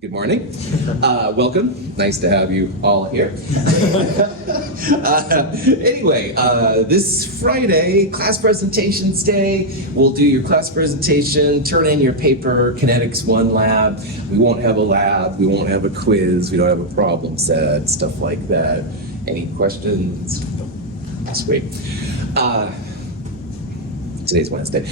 Good morning. Welcome. Nice to have you all here. Anyway, this Friday, class presentations day. We'll do your class presentation, turn in your paper, Kinetics 1 lab. We won't have a lab, we won't have a quiz, we don't have a problem set, stuff like that. Any questions? Sweet. Today's Wednesday.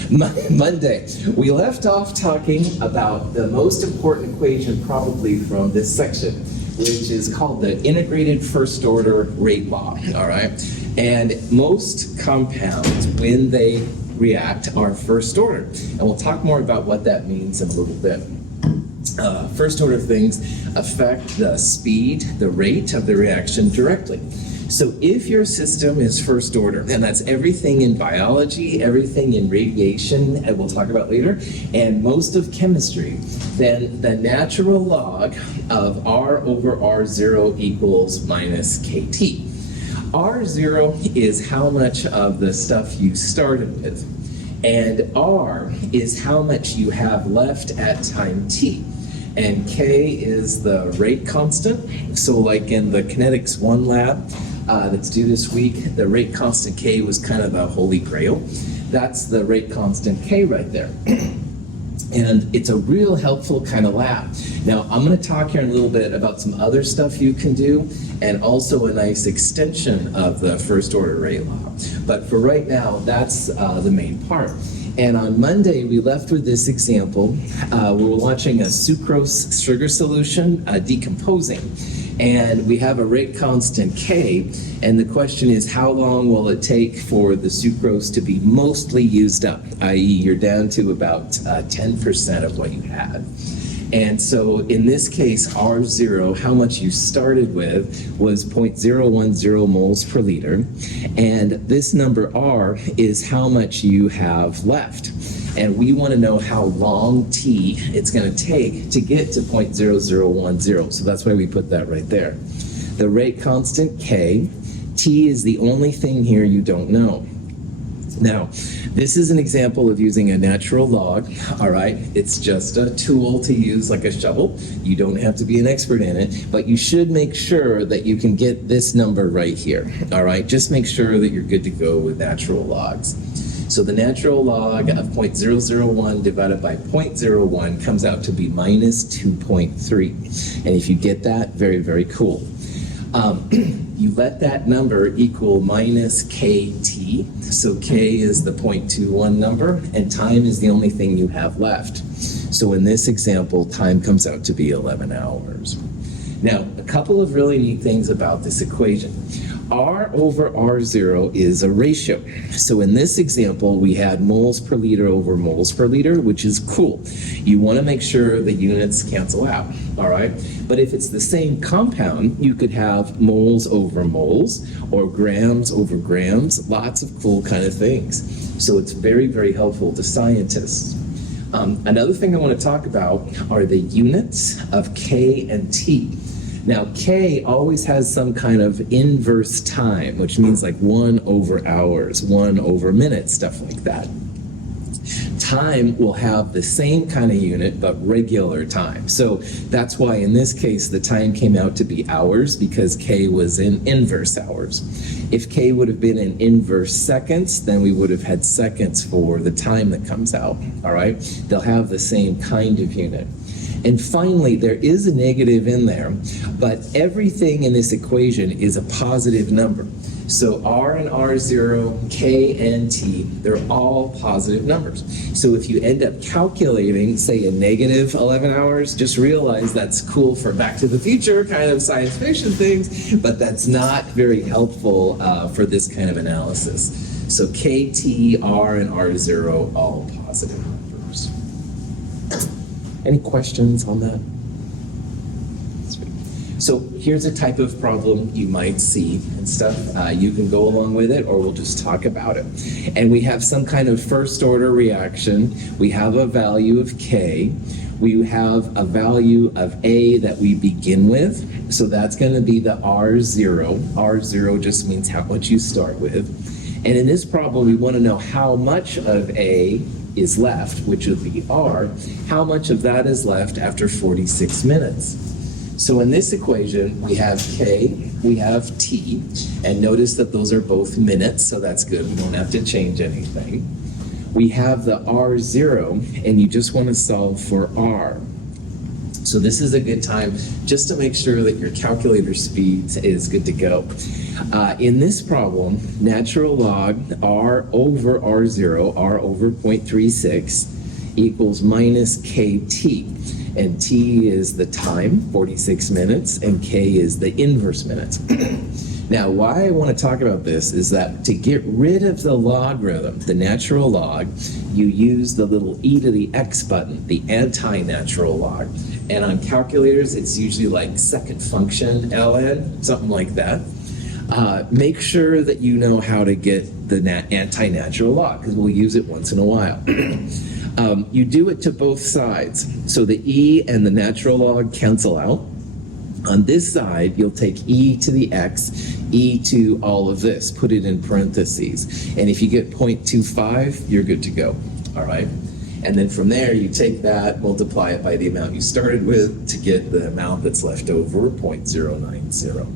Monday, we left off talking about the most important equation probably from this section, which is called the integrated first order rate law, all right? And most compounds, when they react, are first order. And we'll talk more about what that means in a little bit. First order things affect the speed, the rate of the reaction directly. So if your system is first order, and that's everything in biology, everything in radiation, and we'll talk about later, and most of chemistry, then the natural log of R over R0 equals minus KT. R0 is how much of the stuff you started with, and R is how much you have left at time t. And K is the rate constant. So like in the Kinetics 1 lab that's due this week, the rate constant K was kind of the holy grail. That's the rate constant K right there. And it's a real helpful kind of lab. Now, I'm going to talk here in a little bit about some other stuff you can do, and also a nice extension of the first order rate law. But for right now, that's the main part. And on Monday, we left with this example. We were watching a sucrose sugar solution decomposing. And we have a rate constant K, and the question is, how long will it take for the sucrose to be mostly used up, i.e. you're down to about 10% of what you had. And so in this case, R0, how much you started with was 0.010 moles per liter, and this number R is how much you have left. And we want to know how long T it's going to take to get to 0.0010. So that's why we put that right there. The rate constant K, T is the only thing here you don't know. Now, this is an example of using a natural log, all right? It's just a tool to use like a shovel. You don't have to be an expert in it, but you should make sure that you can get this number right here, all right? Just make sure that you're good to go with natural logs. So the natural log of 0.001 divided by 0.01 comes out to be minus 2.3. And if you get that, very, very cool. You let that number equal minus KT. So K is the 0.21 number, and time is the only thing you have left. So in this example, time comes out to be 11 hours. Now, a couple of really neat things about this equation. R over R0 is a ratio. So in this example, we had moles per liter over moles per liter, which is cool. You want to make sure the units cancel out, all right? But if it's the same compound, you could have moles over moles or grams over grams, lots of cool kind of things. So it's very, very helpful to scientists. Another thing I want to talk about are the units of K and T. Now, K always has some kind of inverse time, which means like 1 over hours, 1 over minutes, stuff like that. Time will have the same kind of unit, but regular time. So that's why in this case, the time came out to be hours, because K was in inverse hours. If K would have been in inverse seconds, then we would have had seconds for the time that comes out, all right? They'll have the same kind of unit. And finally, there is a negative in there, but everything in this equation is a positive number. So R and R0, K and T, they're all positive numbers. So if you end up calculating, say, a negative 11 hours, just realize that's cool for Back to the Future kind of science fiction things, but that's not very helpful for this kind of analysis. So K, T, R, and R0, all positive numbers. Any questions on that? So here's a type of problem you might see and stuff. You can go along with it, or we'll just talk about it. And we have some kind of first order reaction. We have a value of K. We have a value of A that we begin with. So that's going to be the R0. R0 just means how much you start with. And in this problem, we want to know how much of A is left, which would be R, how much of that is left after 46 minutes? So in this equation, we have K, we have T, and notice that those are both minutes, so that's good. We don't have to change anything. We have the R0, and you just want to solve for R. So this is a good time just to make sure that your calculator speed is good to go. In this problem, natural log R over R0, R over 0.36, equals minus KT. And T is the time, 46 minutes, and K is the inverse minutes. Now, why I want to talk about this is that to get rid of the logarithm, the natural log, you use the little e to the x button, the anti-natural log. And on calculators, it's usually like second function ln, something like that. Make sure that you know how to get the anti-natural log, because we'll use it once in a while. You do it to both sides. So the e and the natural log cancel out. On this side, you'll take e to the x, e to all of this, put it in parentheses. And if you get 0.25, you're good to go, all right? And then from there, you take that, multiply it by the amount you started with to get the amount that's left over, 0.090.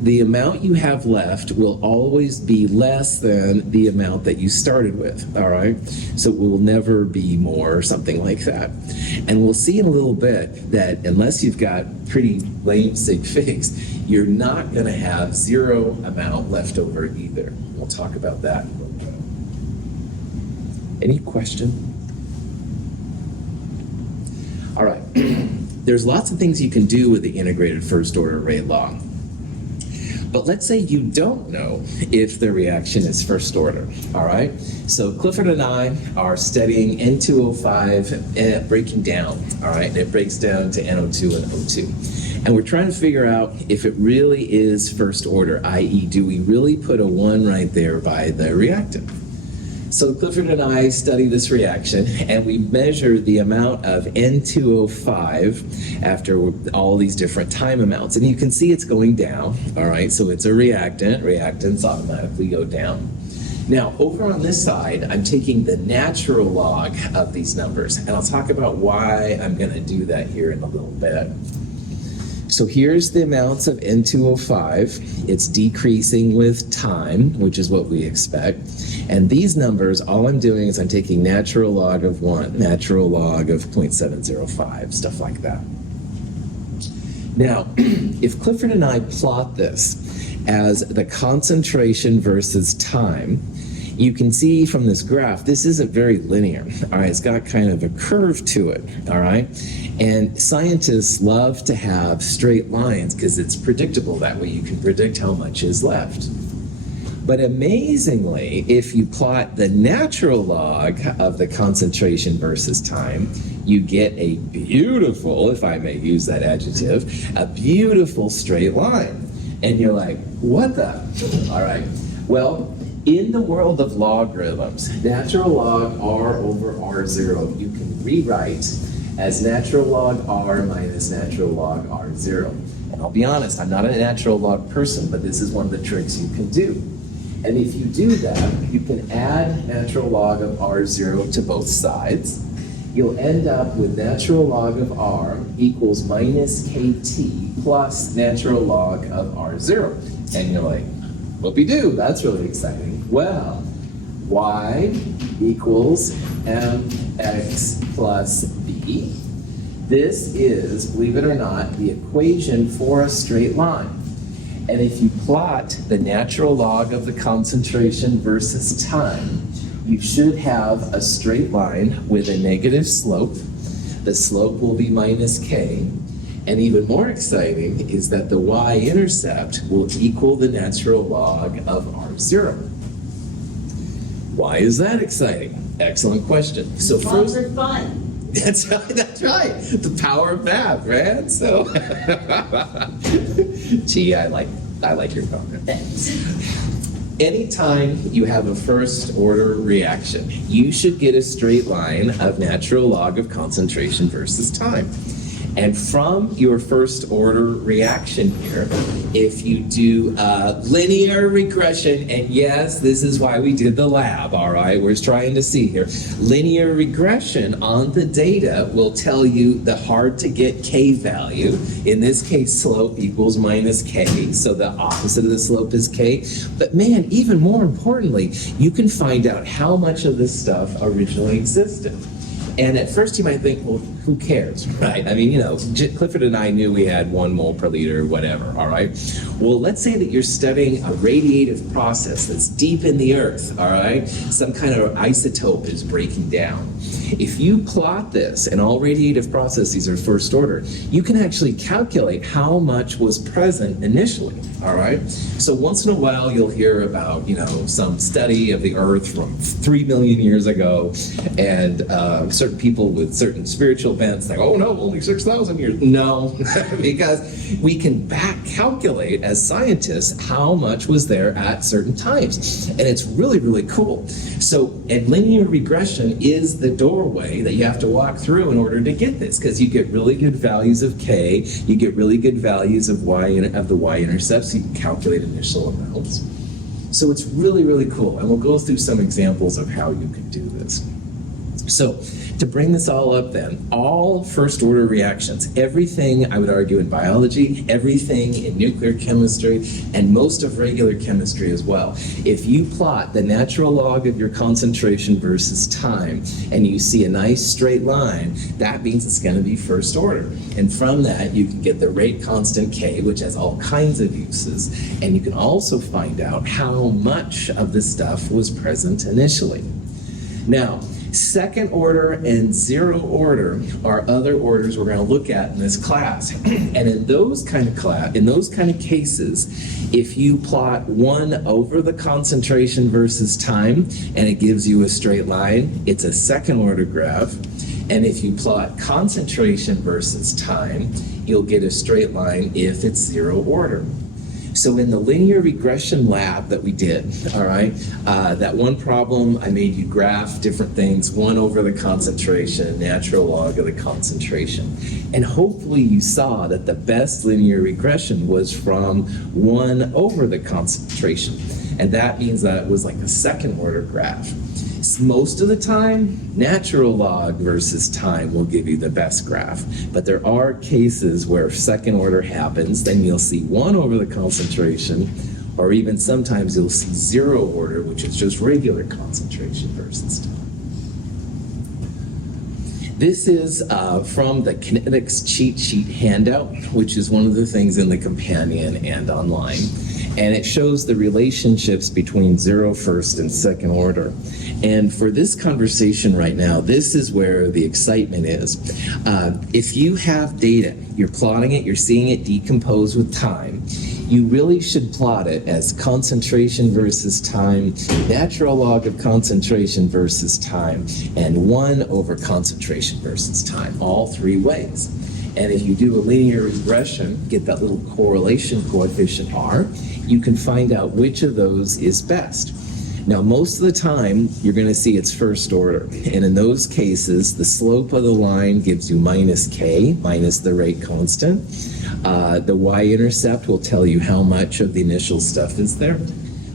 The amount you have left will always be less than the amount that you started with, all right? So it will never be more or something like that. And we'll see in a little bit that unless you've got pretty lame sig figs, you're not going to have zero amount left over either. We'll talk about that in a little bit. Any question? All right. There's lots of things you can do with the integrated first order rate law. But let's say you don't know if the reaction is first order, all right? So Clifford and I are studying N2O5 breaking down, all right? And it breaks down to NO2 and O2. And we're trying to figure out if it really is first order, i.e. do we really put a 1 right there by the reactant? So Clifford and I study this reaction, and we measure the amount of N2O5 after all these different time amounts. And you can see it's going down, all right? So it's a reactant. Reactants automatically go down. Now, over on this side, I'm taking the natural log of these numbers, and I'll talk about why I'm going to do that here in a little bit. So here's the amounts of N2O5. It's decreasing with time, which is what we expect. And these numbers, all I'm doing is I'm taking natural log of 1, natural log of 0.705, stuff like that. Now, if Clifford and I plot this as the concentration versus time, you can see from this graph, this isn't very linear, all right? It's got kind of a curve to it, all right? And scientists love to have straight lines because it's predictable. That way you can predict how much is left. But amazingly, if you plot the natural log of the concentration versus time, you get a beautiful, if I may use that adjective, a beautiful straight line. And you're like, what the? All right. Well, in the world of logarithms, natural log R over R0, you can rewrite as natural log R minus natural log R0. And I'll be honest, I'm not a natural log person, but this is one of the tricks you can do. And if you do that, you can add natural log of R0 to both sides. You'll end up with natural log of R equals minus KT plus natural log of R0. And you're like, whoopee-doo, that's really exciting. Well, y equals mx plus b. This is, believe it or not, the equation for a straight line. And if you plot the natural log of the concentration versus time, you should have a straight line with a negative slope. The slope will be minus k. And even more exciting is that the y-intercept will equal the natural log of R0. Why is that exciting? Excellent question. So Logs are fun. That's right. The power of math, man. So, gee, I like your comment. Thanks. Anytime you have a first order reaction, you should get a straight line of natural log of concentration versus time. And from your first order reaction here, if you do linear regression, and yes, this is why we did the lab, all right? We're trying to see here. Linear regression on the data will tell you the hard to get K value. In this case, slope equals minus K, so the opposite of the slope is K. But man, even more importantly, you can find out how much of this stuff originally existed. And at first you might think, well, who cares, right? I mean, you know, Clifford and I knew we had 1 mole per liter, whatever, all right? Well, let's say that you're studying a radiative process that's deep in the earth, all right? Some kind of isotope is breaking down. If you plot this, and all radiative processes are first order, you can actually calculate how much was present initially, all right? So once in a while you'll hear about, you know, some study of the earth from 3 million years ago, and certain people with certain spiritual bents like, oh no, only 6,000 years. No, because we can back calculate as scientists how much was there at certain times. And it's really, really cool. So, and linear regression is the doorway that you have to walk through in order to get this, because you get really good values of K, you get really good values of the y-intercepts, so you can calculate initial amounts. So it's really, really cool. And we'll go through some examples of how you can do this. So to bring this all up then, all first order reactions, everything I would argue in biology, everything in nuclear chemistry, and most of regular chemistry as well. If you plot the natural log of your concentration versus time, and you see a nice straight line, that means it's going to be first order. And from that, you can get the rate constant K, which has all kinds of uses, and you can also find out how much of the stuff was present initially. Now, second order and zero order are other orders we're going to look at in this class. And in those kind of cases, if you plot 1 over the concentration versus time, and it gives you a straight line, it's a second order graph. And if you plot concentration versus time, you'll get a straight line if it's zero order. So in the linear regression lab that we did, all right, that one problem, I made you graph different things, 1 over the concentration, natural log of the concentration. And hopefully you saw that the best linear regression was from 1 over the concentration. And that means that it was like a second order graph. Most of the time, natural log versus time will give you the best graph. But there are cases where second order happens, then you'll see 1 over the concentration, or even sometimes you'll see zero order, which is just regular concentration versus time. This is from the kinetics cheat sheet handout, which is one of the things in the companion and online. And it shows the relationships between zero first and second order. And for this conversation right now, this is where the excitement is. If you have data, you're plotting it, you're seeing it decompose with time, you really should plot it as concentration versus time, natural log of concentration versus time, and 1 over concentration versus time, all 3 ways. And if you do a linear regression, get that little correlation coefficient R, you can find out which of those is best. Now, most of the time, you're going to see it's first order. And in those cases, the slope of the line gives you minus K, minus the rate constant. The y-intercept will tell you how much of the initial stuff is there.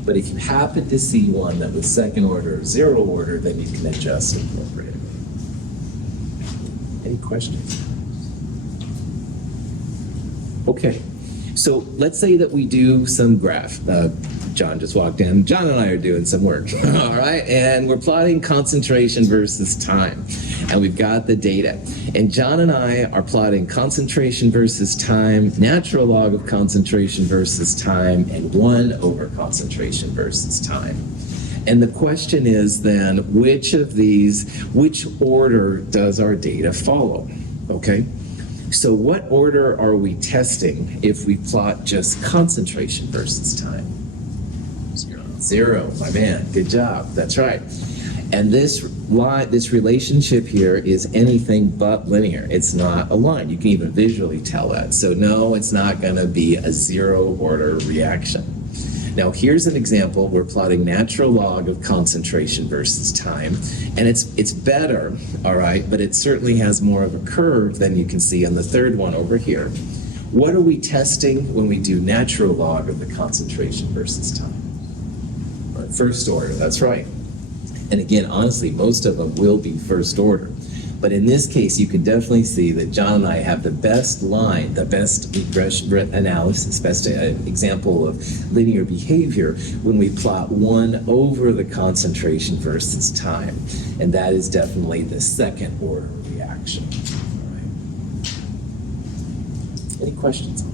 But if you happen to see one that was second order or zero order, then you can adjust appropriately. Any questions? Okay, so let's say that we do some graph. John just walked in. John and I are doing some work, all right? And we're plotting concentration versus time. And we've got the data. And John and I are plotting concentration versus time, natural log of concentration versus time, and 1 over concentration versus time. And the question is then, which order does our data follow, okay? So what order are we testing if we plot just concentration versus time? Zero, my man, good job, that's right. And this relationship here is anything but linear. It's not a line. You can even visually tell that. So no, it's not going to be a zero order reaction. Now here's an example. We're plotting natural log of concentration versus time, and it's better, all right, but it certainly has more of a curve than you can see on the third one over here. What are we testing when we do natural log of the concentration versus time? First order, that's right. And again, honestly, most of them will be first order. But in this case, you can definitely see that John and I have the best line, the best regression analysis, best example of linear behavior when we plot 1 over the concentration versus time. And that is definitely the second order reaction. All right. Any questions on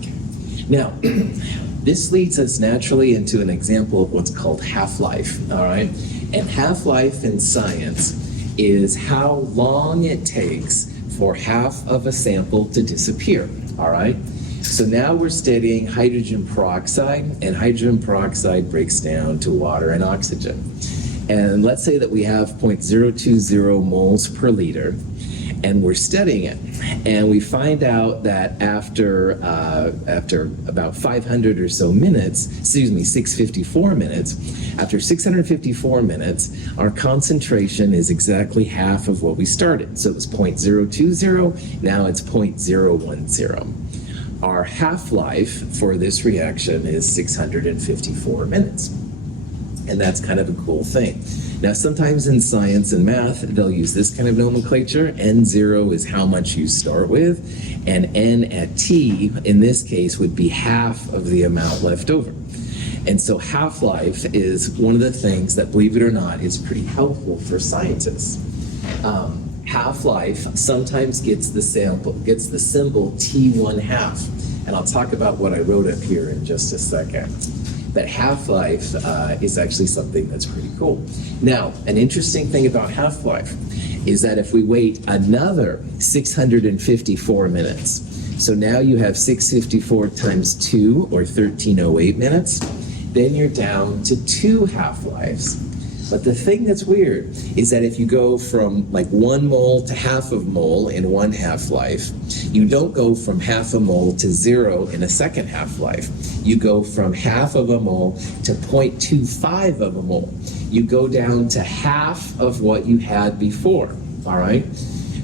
that? Okay. Now, this leads us naturally into an example of what's called half-life, all right? And half-life in science is how long it takes for half of a sample to disappear, all right? So now we're studying hydrogen peroxide, and hydrogen peroxide breaks down to water and oxygen. And let's say that we have 0.020 moles per liter, and we're studying it. And we find out that after about 500 or so minutes, 654 minutes, after 654 minutes, our concentration is exactly half of what we started. So it was 0.020, now it's 0.010. Our half-life for this reaction is 654 minutes. And that's kind of a cool thing. Now, sometimes in science and math, they'll use this kind of nomenclature. N0 is how much you start with, and N at T, in this case, would be half of the amount left over. And so half-life is one of the things that, believe it or not, is pretty helpful for scientists. Half-life sometimes gets the symbol T1 half, and I'll talk about what I wrote up here in just a second. But half-life is actually something that's pretty cool. Now, an interesting thing about half-life is that if we wait another 654 minutes, so now you have 654 times 2, or 1308 minutes, then you're down to 2 half-lives. But the thing that's weird is that if you go from like 1 mole to half of mole in 1 half-life, you don't go from half a mole to 0 in a second half-life. You go from half of a mole to 0.25 of a mole. You go down to half of what you had before, all right?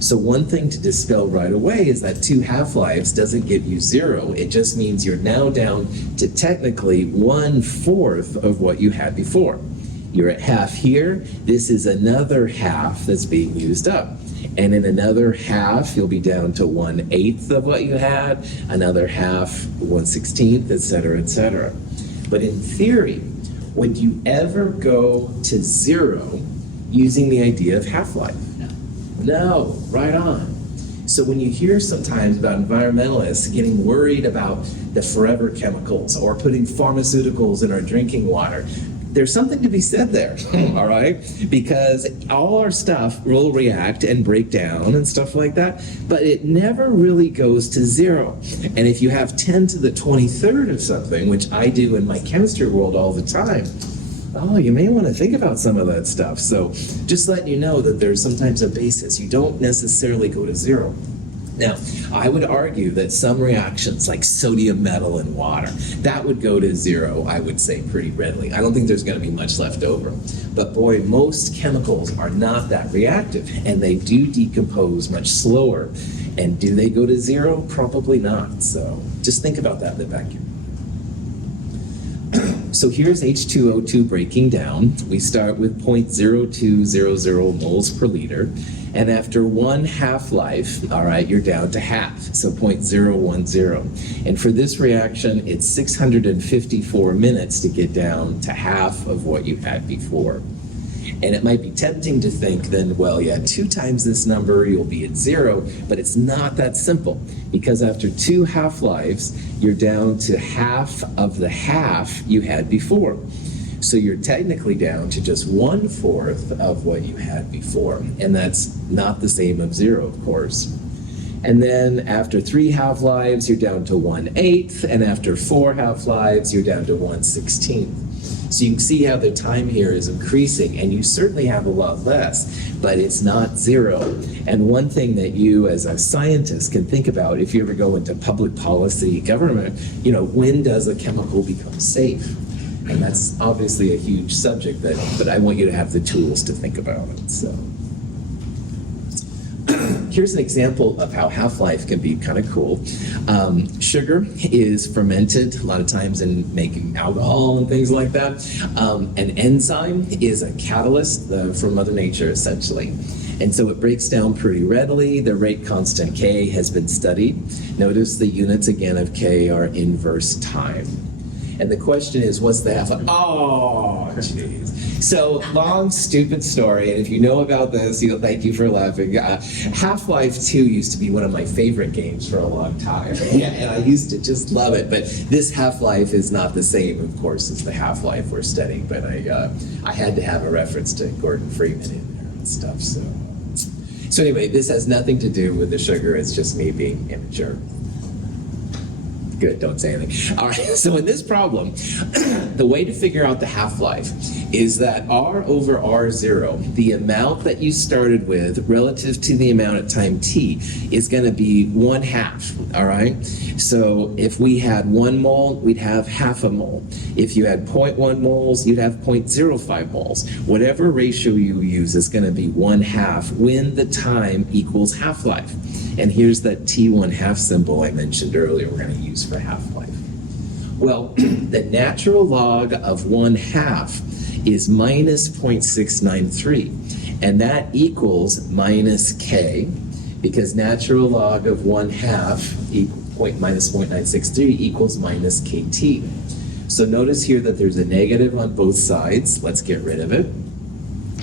So one thing to dispel right away is that 2 half-lives doesn't give you 0. It just means you're now down to technically 1/4 of what you had before. You're at half here. This is another half that's being used up. And in another half, you'll be down to 1/8 of what you had, another half, 1/16, et cetera, et cetera. But in theory, would you ever go to 0 using the idea of half-life? No, right on. So when you hear sometimes about environmentalists getting worried about the forever chemicals or putting pharmaceuticals in our drinking water, there's something to be said there, all right? Because all our stuff will react and break down and stuff like that, but it never really goes to 0. And if you have 10 to the 23rd of something, which I do in my chemistry world all the time, oh, you may want to think about some of that stuff. So just letting you know that there's sometimes a basis. You don't necessarily go to 0. Now, I would argue that some reactions like sodium metal and water, that would go to 0, I would say, pretty readily. I don't think there's going to be much left over. But boy, most chemicals are not that reactive, and they do decompose much slower. And do they go to 0? Probably not. So just think about that in the vacuum. So here's H2O2 breaking down. We start with 0.0200 moles per liter. And after 1 half-life, all right, you're down to half, so 0.010. And for this reaction, it's 654 minutes to get down to half of what you had before. And it might be tempting to think then, well, yeah, 2 times this number, you'll be at 0, but it's not that simple, because after 2 half-lives, you're down to half of the half you had before. So you're technically down to just 1/4 of what you had before, and that's not the same of 0, of course. And then after 3 half-lives, you're down to 1/8, and after 4 half-lives, you're down to 1/16. So you can see how the time here is increasing, and you certainly have a lot less, but it's not zero. And one thing that you as a scientist can think about if you ever go into public policy, government, when does a chemical become safe? And that's obviously a huge subject, but I want you to have the tools to think about it. So here's an example of how half-life can be kind of cool. Sugar is fermented a lot of times in making alcohol and things like that. An enzyme is a catalyst from Mother Nature, essentially. And so it breaks down pretty readily. The rate constant K has been studied. Notice the units again of K are inverse time. And the question is, what's the half-life? Oh, jeez. So, long, stupid story, and if you know about this, thank you for laughing. Half-Life 2 used to be one of my favorite games for a long time, and I used to just love it, but this Half-Life is not the same, of course, as the Half-Life we're studying, but I had to have a reference to Gordon Freeman in there and stuff, so. So anyway, this has nothing to do with the sugar, it's just me being immature. Good, don't say anything. All right, so in this problem, the way to figure out the half-life is that R over R0, the amount that you started with relative to the amount at time t, is going to be 1/2, all right? So if we had 1 mole, we'd have half a mole. If you had 0.1 moles, you'd have 0.05 moles. Whatever ratio you use is going to be 1/2 when the time equals half-life. And here's that T1/2 symbol I mentioned earlier we're going to use for half-life. Well, the natural log of 1/2 is minus 0.693, and that equals minus K, because natural log of 1/2 minus 0.963 equals minus KT. So notice here that there's a negative on both sides. Let's get rid of it.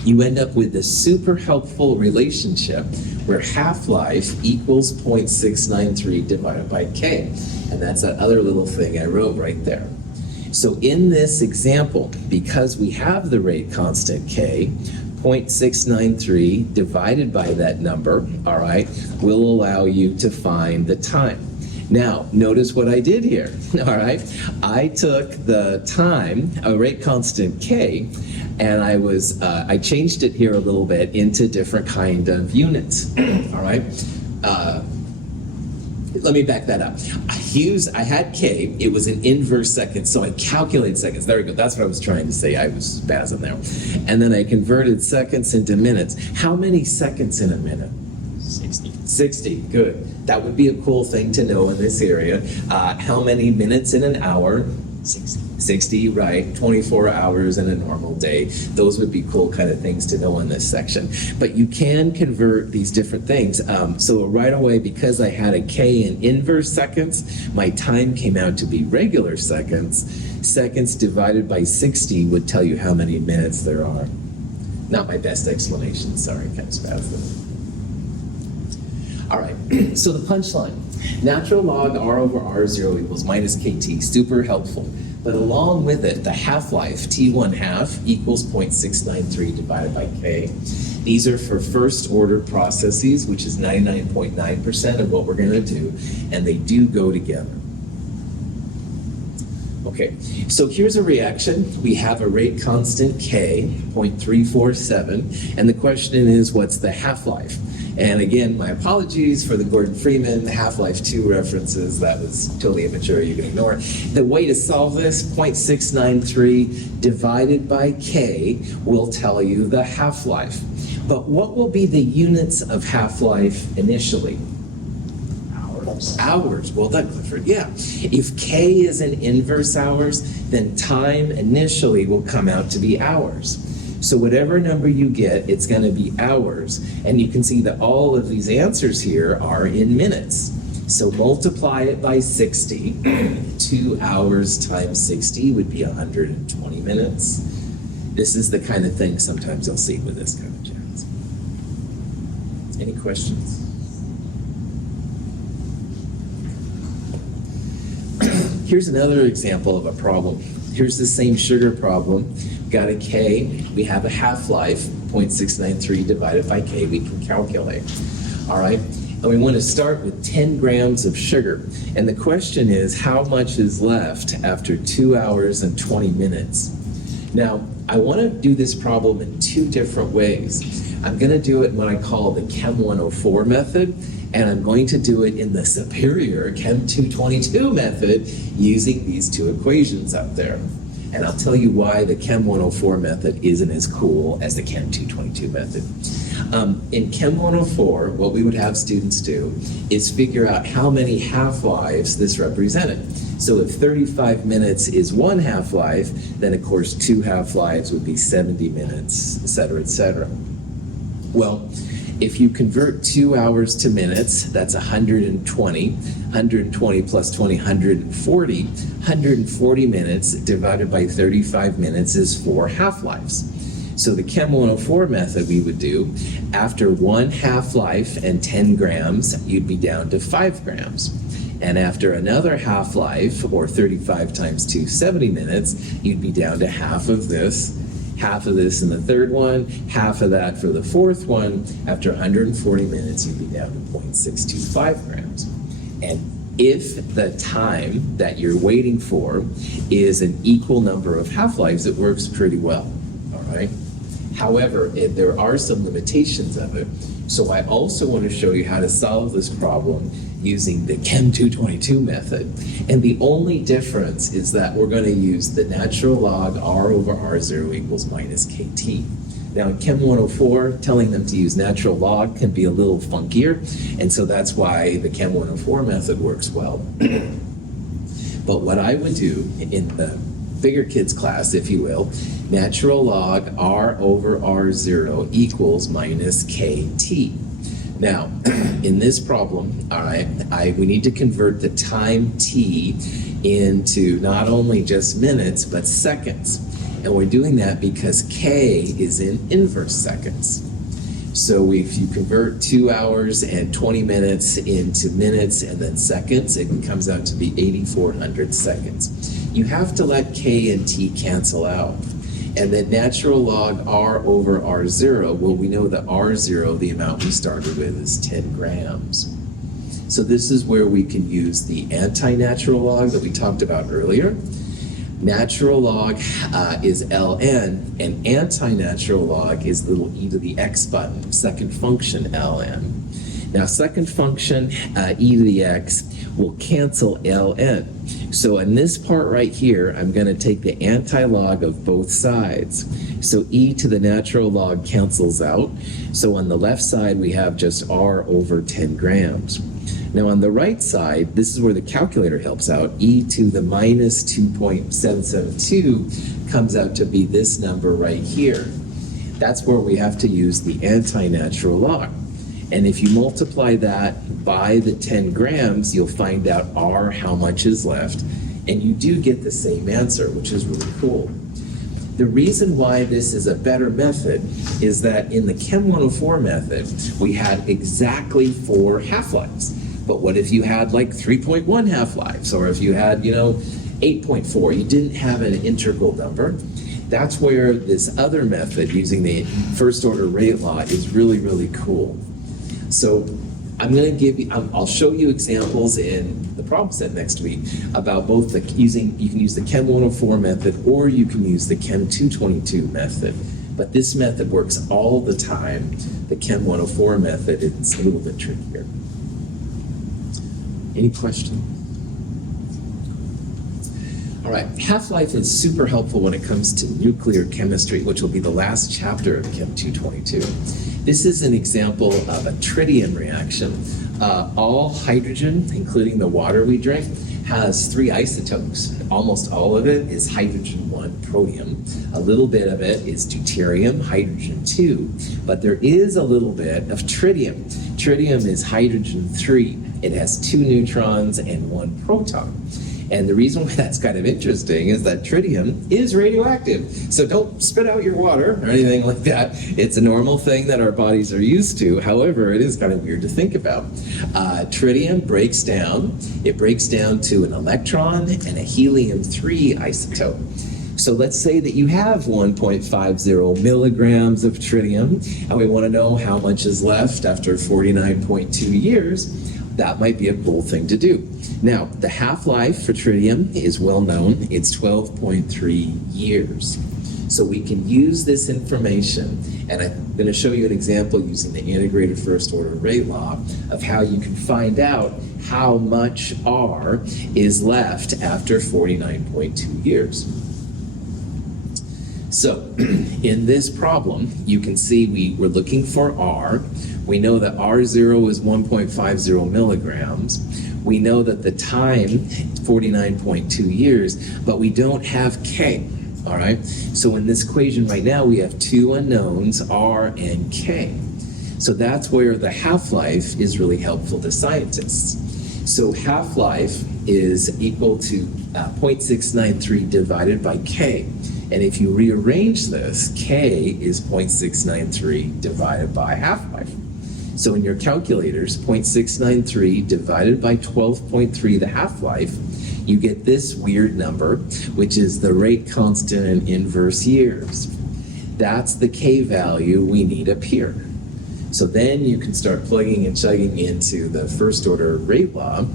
You end up with this super helpful relationship where half-life equals 0.693 divided by K. And that's that other little thing I wrote right there. So in this example, because we have the rate constant K, 0.693 divided by that number, all right, will allow you to find the time. Now, notice what I did here, all right? I took the time, a rate constant K, and I changed it here a little bit into different kind of units, all right? Let me back that up. I had K, it was in inverse seconds, so I calculated seconds. There we go, that's what I was trying to say. I was spazzing there. And then I converted seconds into minutes. How many seconds in a minute? 60. 60, good. That would be a cool thing to know in this area. How many minutes in an hour? 60. 60, right, 24 hours in a normal day. Those would be cool kind of things to know in this section. But you can convert these different things. So right away, because I had a K in inverse seconds, my time came out to be regular seconds. Seconds divided by 60 would tell you how many minutes there are. Not my best explanation, sorry, kind of spazzed. All right, so the punchline. Natural log R over R0 equals minus KT, super helpful. But along with it, the half-life, T1/2 equals 0.693 divided by K. These are for first order processes, which is 99.9% of what we're gonna do, and they do go together. Okay, so here's a reaction. We have a rate constant K, 0.347, and the question is, what's the half-life? And again, my apologies for the Gordon Freeman Half-Life 2 references. That was totally immature, you can ignore it. The way to solve this, 0.693 divided by K will tell you the half-life. But what will be the units of half-life initially? Hours. Well done, Clifford. Yeah. If K is in inverse hours, then time initially will come out to be hours. So whatever number you get, it's going to be hours. And you can see that all of these answers here are in minutes. So multiply it by 60. 2 hours times 60 would be 120 minutes. This is the kind of thing sometimes you'll see with this kind of jazz. Any questions? Here's another example of a problem. Here's the same sugar problem. Got a K, we have a half-life, 0.693 divided by K, we can calculate. All right, and we want to start with 10 grams of sugar. And the question is, how much is left after 2 hours and 20 minutes? Now, I want to do this problem in two different ways. I'm going to do it in what I call the Chem 104 method, and I'm going to do it in the superior Chem 222 method using these two equations up there. And I'll tell you why the Chem 104 method isn't as cool as the Chem 222 method. In Chem 104, what we would have students do is figure out how many half-lives this represented. So if 35 minutes is one half-life, then of course 2 half-lives would be 70 minutes, et cetera, et cetera. Well, if you convert 2 hours to minutes, that's 120. 120 plus 20, 140. 140 minutes divided by 35 minutes is 4 half-lives. So the Chem 104 method we would do, after 1 half-life and 10 grams, you'd be down to 5 grams. And after another half-life, or 35 times 2, 70 minutes, you'd be down to half of this in the third one, half of that for the fourth one. After 140 minutes, you'd be down to 0.625 grams. And if the time that you're waiting for is an equal number of half-lives, it works pretty well, all right? However, there are some limitations of it. So I also want to show you how to solve this problem using the Chem 222 method. And the only difference is that we're going to use the natural log R over R0 equals minus KT. Now in Chem 104, telling them to use natural log can be a little funkier, and so that's why the Chem 104 method works well. But what I would do in the bigger kids class, if you will, natural log R over R0 equals minus KT. Now, in this problem, all right, we need to convert the time t into not only just minutes, but seconds. And we're doing that because k is in inverse seconds. So if you convert 2 hours and 20 minutes into minutes and then seconds, it comes out to be 8,400 seconds. You have to let k and t cancel out. And then natural log R over R0, well, we know that R0, the amount we started with, is 10 grams. So this is where we can use the anti-natural log that we talked about earlier. Natural log is ln, and anti-natural log is the little e to the x button, second function ln. Now second function e to the x will cancel ln. So in this part right here, I'm going to take the anti-log of both sides. So e to the natural log cancels out. So on the left side, we have just r over 10 grams. Now on the right side, this is where the calculator helps out. E to the minus 2.772 comes out to be this number right here. That's where we have to use the anti-natural log. And if you multiply that by the 10 grams, you'll find out R, how much is left, and you do get the same answer, which is really cool. The reason why this is a better method is that in the Chem 104 method, we had exactly 4 half-lives. But what if you had like 3.1 half-lives, or if you had, 8.4? You didn't have an integral number. That's where this other method using the first order rate law is really, really cool. So I'm going to give you, I'll show you examples in the problem set next week about both you can use the Chem 104 method or you can use the Chem 222 method. But this method works all the time. The Chem 104 method is a little bit trickier. Any questions? All right, half-life is super helpful when it comes to nuclear chemistry, which will be the last chapter of Chem 222. This is an example of a tritium reaction. All hydrogen, including the water we drink, has 3 isotopes. Almost all of it is hydrogen 1, protium. A little bit of it is deuterium, hydrogen 2. But there is a little bit of tritium. Tritium is hydrogen 3. It has 2 neutrons and 1 proton. And the reason why that's kind of interesting is that tritium is radioactive. So don't spit out your water or anything like that. It's a normal thing that our bodies are used to. However, it is kind of weird to think about. Tritium breaks down. It breaks down to an electron and a helium-3 isotope. So let's say that you have 1.50 milligrams of tritium, and we want to know how much is left after 49.2 years. That might be a cool thing to do. Now, the half-life for tritium is well known. It's 12.3 years. So we can use this information, and I'm going to show you an example using the integrated first order rate law of how you can find out how much R is left after 49.2 years. So in this problem, you can see we're looking for R. We know that R0 is 1.50 milligrams. We know that the time, 49.2 years, but we don't have K, all right? So in this equation right now, we have two unknowns, R and K. So that's where the half-life is really helpful to scientists. So half-life is equal to 0.693 divided by K. And if you rearrange this, K is 0.693 divided by half-life. So in your calculators, 0.693 divided by 12.3, the half-life, you get this weird number, which is the rate constant in inverse years. That's the K value we need up here. So then you can start plugging and chugging into the first order rate law,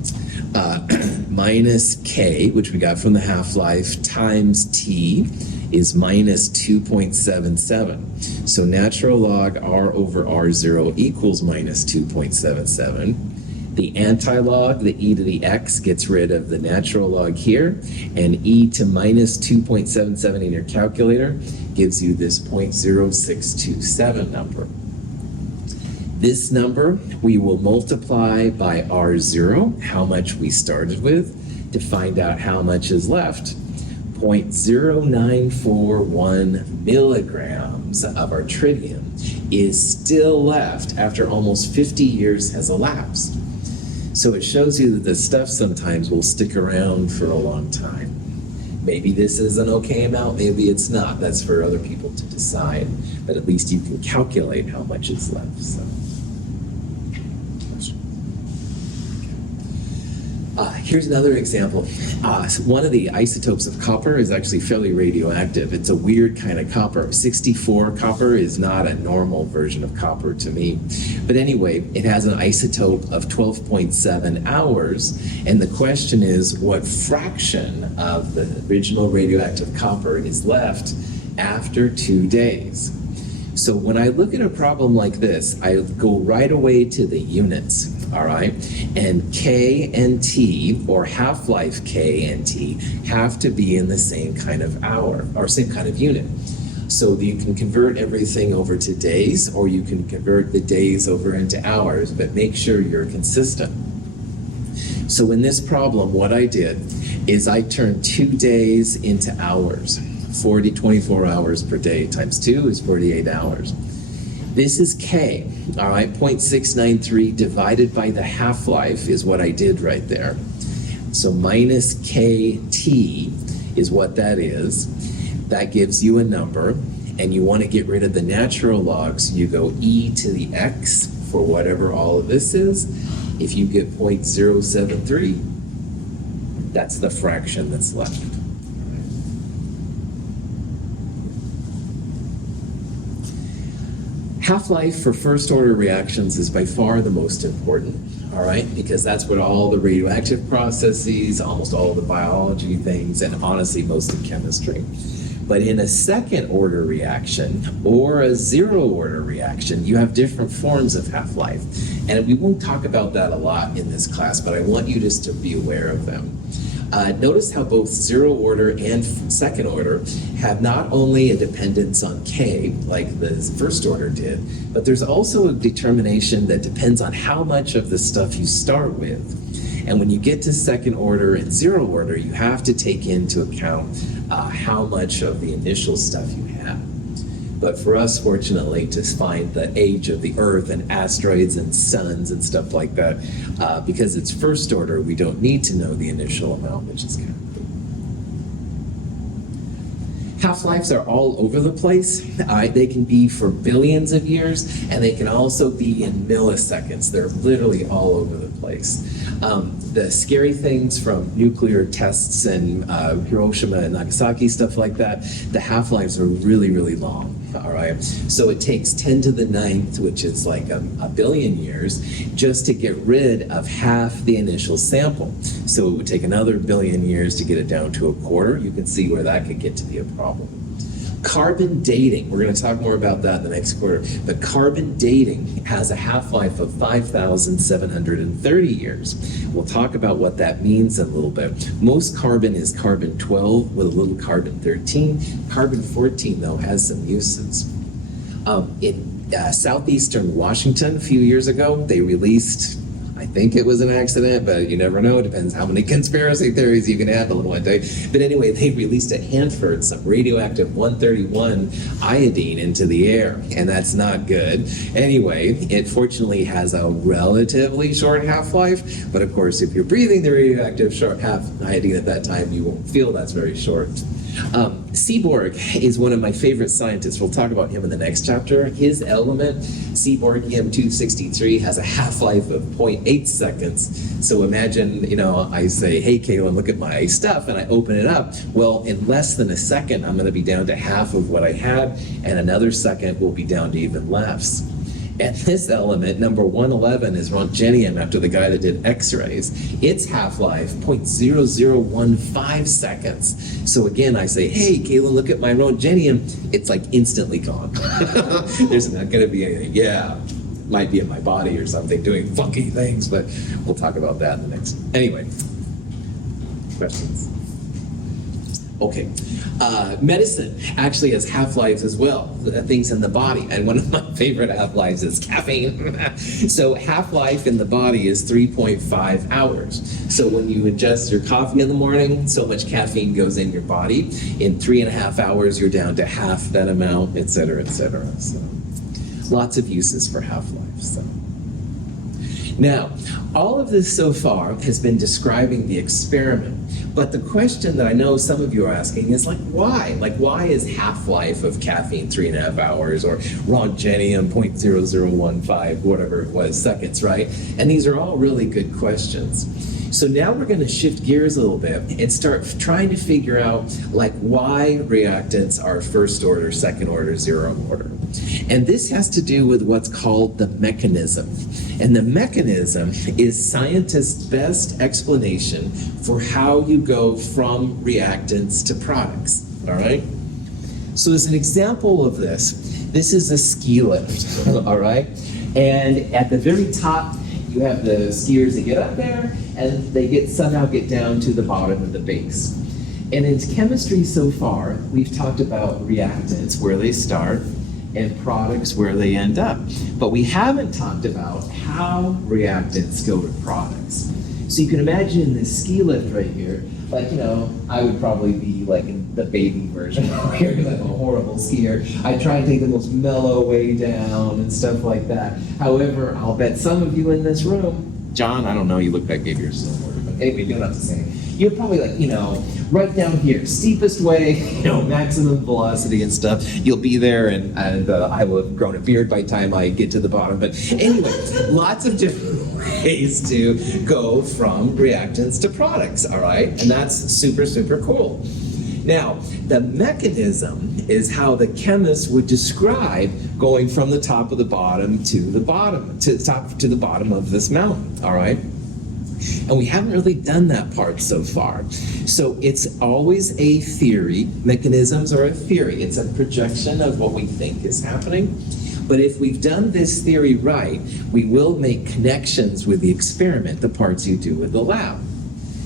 minus K, which we got from the half-life, times T is minus 2.77. So natural log R over R0 equals minus 2.77. The anti-log, the e to the x, gets rid of the natural log here, and e to minus 2.77 in your calculator gives you this 0.0627 number. This number we will multiply by R0, how much we started with, to find out how much is left. 0.0941 milligrams of our tritium is still left after almost 50 years has elapsed. So it shows you that the stuff sometimes will stick around for a long time. Maybe this is an okay amount, maybe it's not. That's for other people to decide. But at least you can calculate how much is left. So. Here's another example. One of the isotopes of copper is actually fairly radioactive. It's a weird kind of copper. 64 copper is not a normal version of copper to me. But anyway, it has an isotope of 12.7 hours. And the question is, what fraction of the original radioactive copper is left after 2 days? So when I look at a problem like this, I go right away to the units, all right? And K and T, or half-life K and T, have to be in the same kind of hour, or same kind of unit. So you can convert everything over to days, or you can convert the days over into hours, but make sure you're consistent. So in this problem, what I did is I turned 2 days into hours. 24 hours per day times 2 is 48 hours. This is K, all right? 0.693 divided by the half-life is what I did right there. So minus KT is what that is. That gives you a number, and you want to get rid of the natural logs. You go e to the x for whatever all of this is. If you get 0.073, that's the fraction that's left. Half-life for first-order reactions is by far the most important, all right? Because that's what all the radioactive processes, almost all the biology things, and honestly, most of chemistry. But in a second-order reaction or a zero-order reaction, you have different forms of half-life. And we won't talk about that a lot in this class, but I want you just to be aware of them. Notice how both zero order and second order have not only a dependence on K, like the first order did, but there's also a determination that depends on how much of the stuff you start with. And when you get to second order and zero order, you have to take into account how much of the initial stuff you have. But for us, fortunately, to find the age of the Earth and asteroids and suns and stuff like that, because it's first order, we don't need to know the initial amount, which is kind of cool. Half-lives are all over the place. They can be for billions of years, and they can also be in milliseconds. They're literally all over the place. The scary things from nuclear tests and Hiroshima and Nagasaki, stuff like that, the half-lives are really, really long. All right, so it takes 10 to the 9th, which is like a billion years, just to get rid of half the initial sample. So it would take another billion years to get it down to a quarter. You can see where that could get to be a problem. Carbon dating, we're going to talk more about that in the next quarter, but carbon dating has a half-life of 5,730 years. We'll talk about what that means in a little bit. Most carbon is carbon-12 with a little carbon-13. Carbon-14, though, has some uses. In southeastern Washington a few years ago, they released, I think it was an accident, but you never know. It depends how many conspiracy theories you can handle in one day. But anyway, they released at Hanford some radioactive 131 iodine into the air, and that's not good. Anyway, it fortunately has a relatively short half-life, but of course, if you're breathing the radioactive iodine at that time, you won't feel that's very short. Seaborg is one of my favorite scientists. We'll talk about him in the next chapter. His element, Seaborgium-263, has a half-life of 0.8 seconds. So imagine, I say, hey, Kaylin, look at my stuff, and I open it up. Well, in less than a second, I'm going to be down to half of what I had, and another second will be down to even less. And this element, number 111, is roentgenium, after the guy that did x-rays. Its half-life, 0.0015 seconds. So again, I say, hey, Kaylin, look at my roentgenium. It's like instantly gone. There's not going to be anything. Yeah, might be in my body or something doing funky things, but we'll talk about that in the next. Anyway, questions? Okay. Medicine actually has half-lives as well, things in the body. And one of my favorite half-lives is caffeine. So half-life in the body is 3.5 hours. So when you ingest your coffee in the morning, so much caffeine goes in your body. In 3.5 hours, you're down to half that amount, et cetera, et cetera. So lots of uses for half-life. So. Now, all of this so far has been describing the experiment. But the question that I know some of you are asking is why? Why is half-life of caffeine 3.5 hours or roentgenium 0.0015, whatever it was, seconds, right? And these are all really good questions. So now we're going to shift gears a little bit and start trying to figure out why reactants are first order, second order, zero order. And this has to do with what's called the mechanism. And the mechanism is scientists' best explanation for how you go from reactants to products, all right? So as an example of this is a ski lift, all right? And at the very top, you have the skiers that get up there, and they somehow get down to the bottom of the base. And in chemistry so far, we've talked about reactants, where they start, and products where they end up. But we haven't talked about how reactants go to products. So you can imagine this ski lift right here, I would probably be in the baby version here, I'm a horrible skier. I try and take the most mellow way down and stuff like that. However, I'll bet some of you in this room, John, I don't know, you look like maybe you're still working, but anyway, you don't have to say it. You're probably right down here, steepest way, maximum velocity and stuff. You'll be there, and I will have grown a beard by the time I get to the bottom. But anyway, lots of different ways to go from reactants to products, all right? And that's super, super cool. Now, the mechanism is how the chemist would describe going from the top of the bottom to the bottom, to the bottom of this mountain, all right? And we haven't really done that part so far. So it's always a theory. Mechanisms are a theory. It's a projection of what we think is happening. But if we've done this theory right, we will make connections with the experiment, the parts you do with the lab.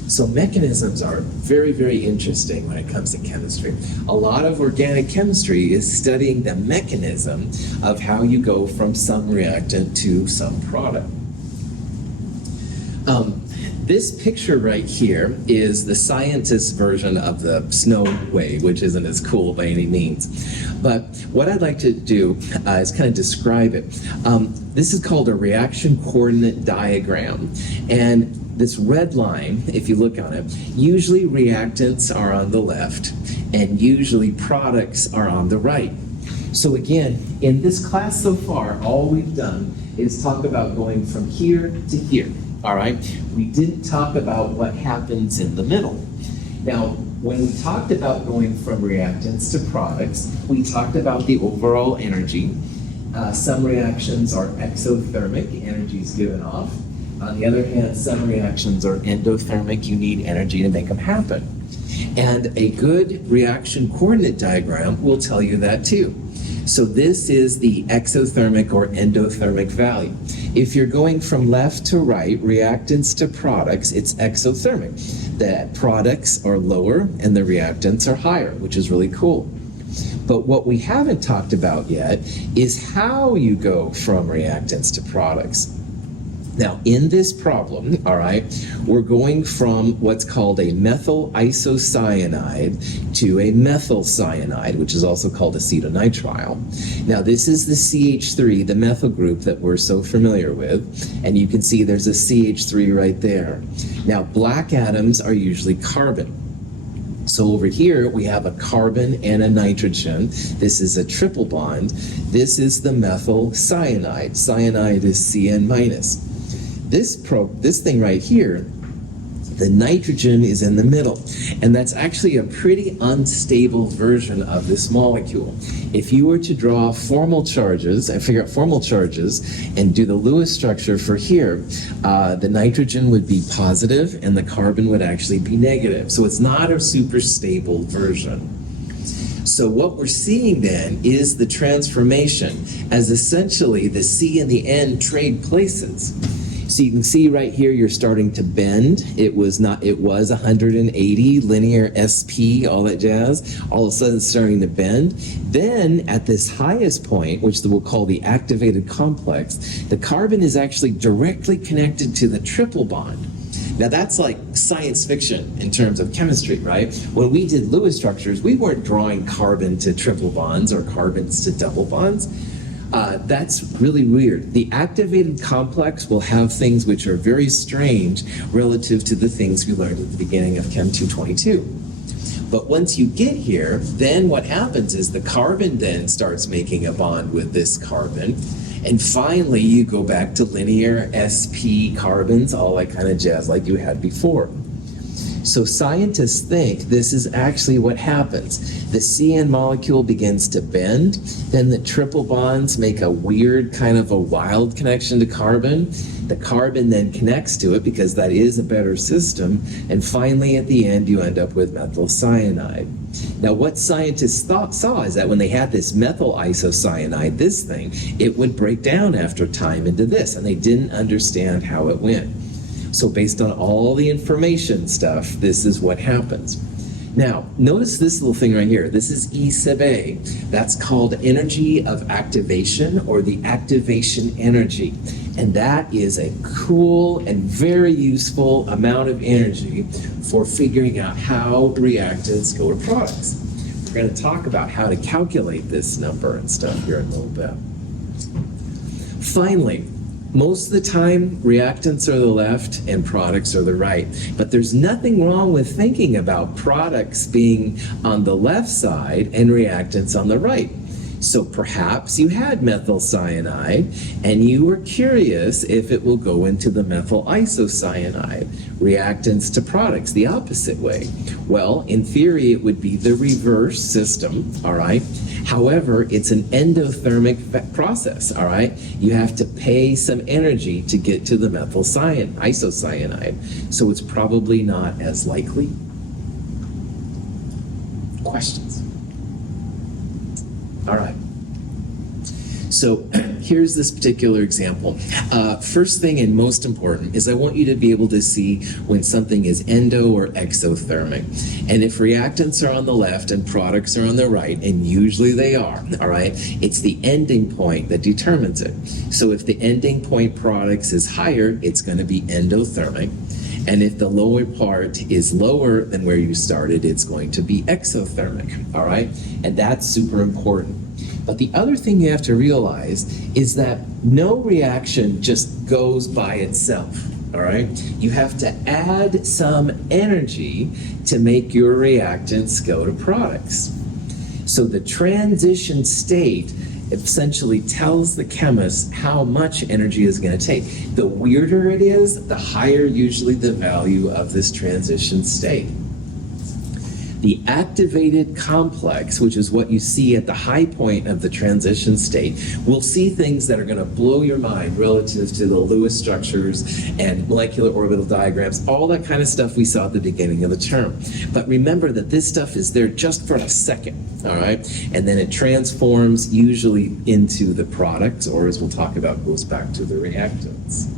So mechanisms are very, very interesting when it comes to chemistry. A lot of organic chemistry is studying the mechanism of how you go from some reactant to some product. This picture right here is the scientist's version of the snow wave, which isn't as cool by any means. But what I'd like to do is kind of describe it. This is called a reaction coordinate diagram. And this red line, if you look on it, usually reactants are on the left, and usually products are on the right. So again, in this class so far, all we've done is talk about going from here to here. All right, we didn't talk about what happens in the middle. Now, when we talked about going from reactants to products, we talked about the overall energy. Some reactions are exothermic, energy is given off. On the other hand, some reactions are endothermic, you need energy to make them happen. And a good reaction coordinate diagram will tell you that too. So this is the exothermic or endothermic value. If you're going from left to right, reactants to products, it's exothermic. The products are lower and the reactants are higher, which is really cool. But what we haven't talked about yet is how you go from reactants to products. Now, in this problem, all right, we're going from what's called a methyl isocyanide to a methyl cyanide, which is also called acetonitrile. Now, this is the CH3, the methyl group that we're so familiar with, and you can see there's a CH3 right there. Now, black atoms are usually carbon. So over here, we have a carbon and a nitrogen. This is a triple bond. This is the methyl cyanide. Cyanide is Cn minus. This thing right here, the nitrogen is in the middle, and that's actually a pretty unstable version of this molecule. If you were to draw formal charges and figure out formal charges and do the Lewis structure for here, the nitrogen would be positive and the carbon would actually be negative. So it's not a super stable version. So what we're seeing then is the transformation as essentially the C and the N trade places. So you can see right here, you're starting to bend. It was 180 linear SP, all that jazz. All of a sudden it's starting to bend. Then at this highest point, which we'll call the activated complex, the carbon is actually directly connected to the triple bond. Now that's like science fiction in terms of chemistry, right? When we did Lewis structures, we weren't drawing carbon to triple bonds or carbons to double bonds. That's really weird. The activated complex will have things which are very strange relative to the things we learned at the beginning of Chem 222. But once you get here, then what happens is the carbon then starts making a bond with this carbon. And finally, you go back to linear sp carbons, all that kind of jazz like you had before. So scientists think this is actually what happens. The CN molecule begins to bend, then the triple bonds make a weird kind of a wild connection to carbon. The carbon then connects to it because that is a better system, and finally at the end you end up with methyl cyanide. Now what scientists saw is that when they had this methyl isocyanide, this thing, it would break down after time into this, and they didn't understand how it went. So based on all the information stuff, this is what happens. Now, notice this little thing right here. This is E sub A. That's called energy of activation, or the activation energy. And that is a cool and very useful amount of energy for figuring out how reactants go to products. We're going to talk about how to calculate this number and stuff here in a little bit. Finally, most of the time, reactants are the left and products are the right. But there's nothing wrong with thinking about products being on the left side and reactants on the right. So perhaps you had methyl cyanide and you were curious if it will go into the methyl isocyanide, reactants to products, the opposite way. Well, in theory, it would be the reverse system, all right? However, it's an endothermic process, all right? You have to pay some energy to get to the methyl isocyanide, so it's probably not as likely. Questions? All right. So here's this particular example. First thing and most important is I want you to be able to see when something is endo or exothermic. And if reactants are on the left and products are on the right, and usually they are, all right, it's the ending point that determines it. So if the ending point products is higher, it's going to be endothermic. And if the lower part is lower than where you started, it's going to be exothermic, all right? And that's super important. But the other thing you have to realize is that no reaction just goes by itself, all right? You have to add some energy to make your reactants go to products. So the transition state essentially tells the chemist how much energy is going to take. The weirder it is, the higher usually the value of this transition state. The activated complex, which is what you see at the high point of the transition state, will see things that are going to blow your mind relative to the Lewis structures and molecular orbital diagrams, all that kind of stuff we saw at the beginning of the term. But remember that this stuff is there just for a second, all right? And then it transforms usually into the product, or as we'll talk about, goes back to the reactants.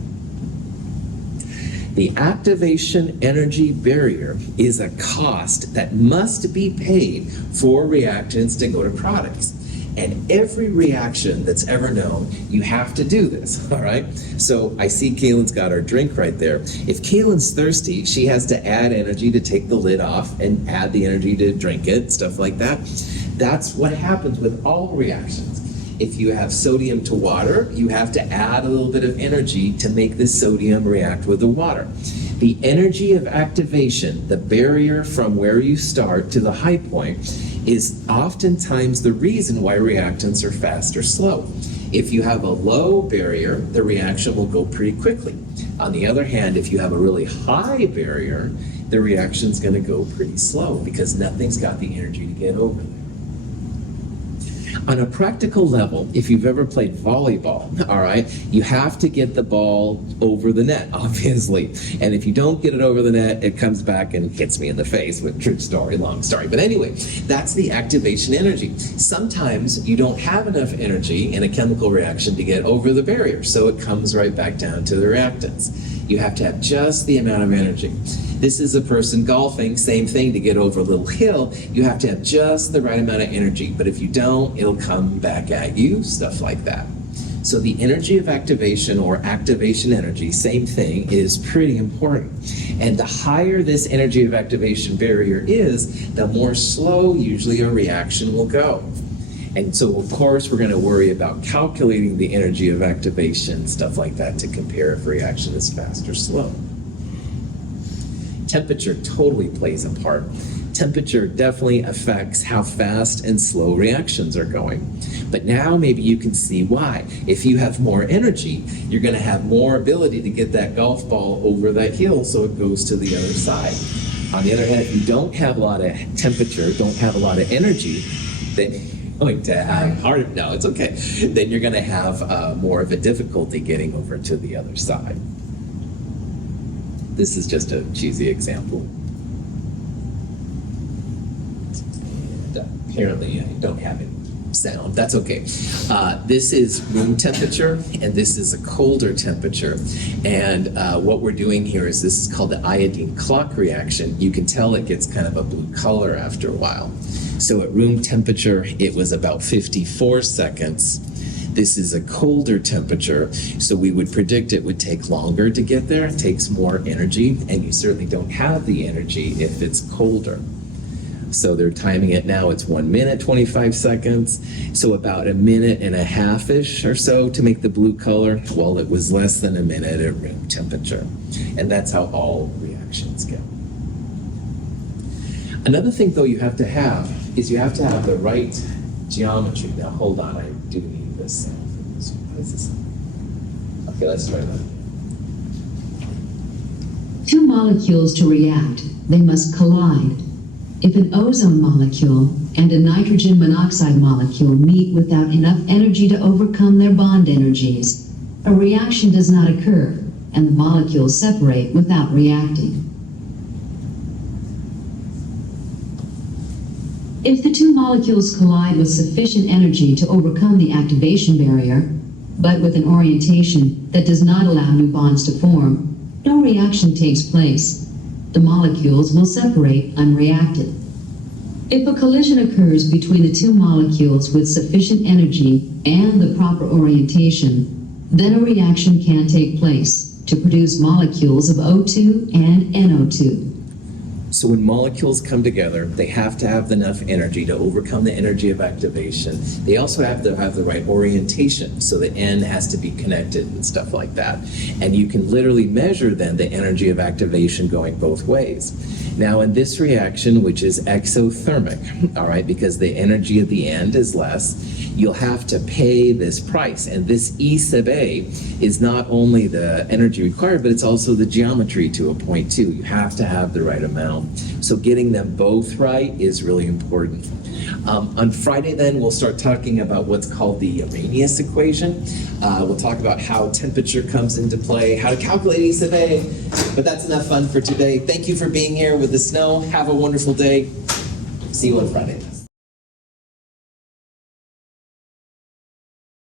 The activation energy barrier is a cost that must be paid for reactants to go to products. And every reaction that's ever known, you have to do this, all right? So I see Kaylin's got her drink right there. If Kaylin's thirsty, she has to add energy to take the lid off and add the energy to drink it, stuff like that. That's what happens with all reactions. If you have sodium to water, you have to add a little bit of energy to make the sodium react with the water. The energy of activation, the barrier from where you start to the high point, is oftentimes the reason why reactants are fast or slow. If you have a low barrier, the reaction will go pretty quickly. On the other hand, if you have a really high barrier, the reaction's going to go pretty slow because nothing's got the energy to get over there. On a practical level, if you've ever played volleyball, all right, you have to get the ball over the net, obviously. And if you don't get it over the net, it comes back and hits me in the face with true story, long story. But anyway, that's the activation energy. Sometimes you don't have enough energy in a chemical reaction to get over the barrier, so it comes right back down to the reactants. You have to have just the amount of energy. This is a person golfing, same thing, to get over a little hill, you have to have just the right amount of energy. But if you don't, it'll come back at you, stuff like that. So the energy of activation, or activation energy, same thing, is pretty important. And the higher this energy of activation barrier is, the more slow usually a reaction will go. And so, of course, we're going to worry about calculating the energy of activation, stuff like that, to compare if a reaction is fast or slow. Temperature totally plays a part. Temperature definitely affects how fast and slow reactions are going. But now maybe you can see why. If you have more energy, you're going to have more ability to get that golf ball over that hill so it goes to the other side. On the other hand, if you don't have a lot of temperature, don't have a lot of energy, then going to have harder. No, it's okay. Then you're going to have more of a difficulty getting over to the other side. This is just a cheesy example. And apparently I don't have any sound. That's okay. This is room temperature, and this is a colder temperature. And what we're doing here is, this is called the iodine clock reaction. You can tell it gets kind of a blue color after a while. So at room temperature, it was about 54 seconds. This is a colder temperature, so we would predict it would take longer to get there. It takes more energy, and you certainly don't have the energy if it's colder. So they're timing it now, it's 1 minute, 25 seconds. So about a minute and a half-ish or so to make the blue color. Well, it was less than a minute at room temperature. And that's how all reactions go. Another thing, though, you have to have is you have to have the right geometry. Now, hold on, I do need this sound for this. What is this? Okay, let's try that. Two molecules to react, they must collide. If an ozone molecule and a nitrogen monoxide molecule meet without enough energy to overcome their bond energies, a reaction does not occur, and the molecules separate without reacting. If the two molecules collide with sufficient energy to overcome the activation barrier, but with an orientation that does not allow new bonds to form, no reaction takes place. The molecules will separate unreacted. If a collision occurs between the two molecules with sufficient energy and the proper orientation, then a reaction can take place to produce molecules of O2 and NO2. So when molecules come together, they have to have enough energy to overcome the energy of activation. They also have to have the right orientation, so the N has to be connected and stuff like that. And you can literally measure then the energy of activation going both ways. Now in this reaction, which is exothermic, all right, because the energy at the end is less, you'll have to pay this price. And this E sub A is not only the energy required, but it's also the geometry to a point too. You have to have the right amount down. So getting them both right is really important. On Friday then, we'll start talking about what's called the Arrhenius equation. We'll talk about how temperature comes into play, how to calculate E sub A, but that's enough fun for today. Thank you for being here with the snow. Have a wonderful day. See you on Friday.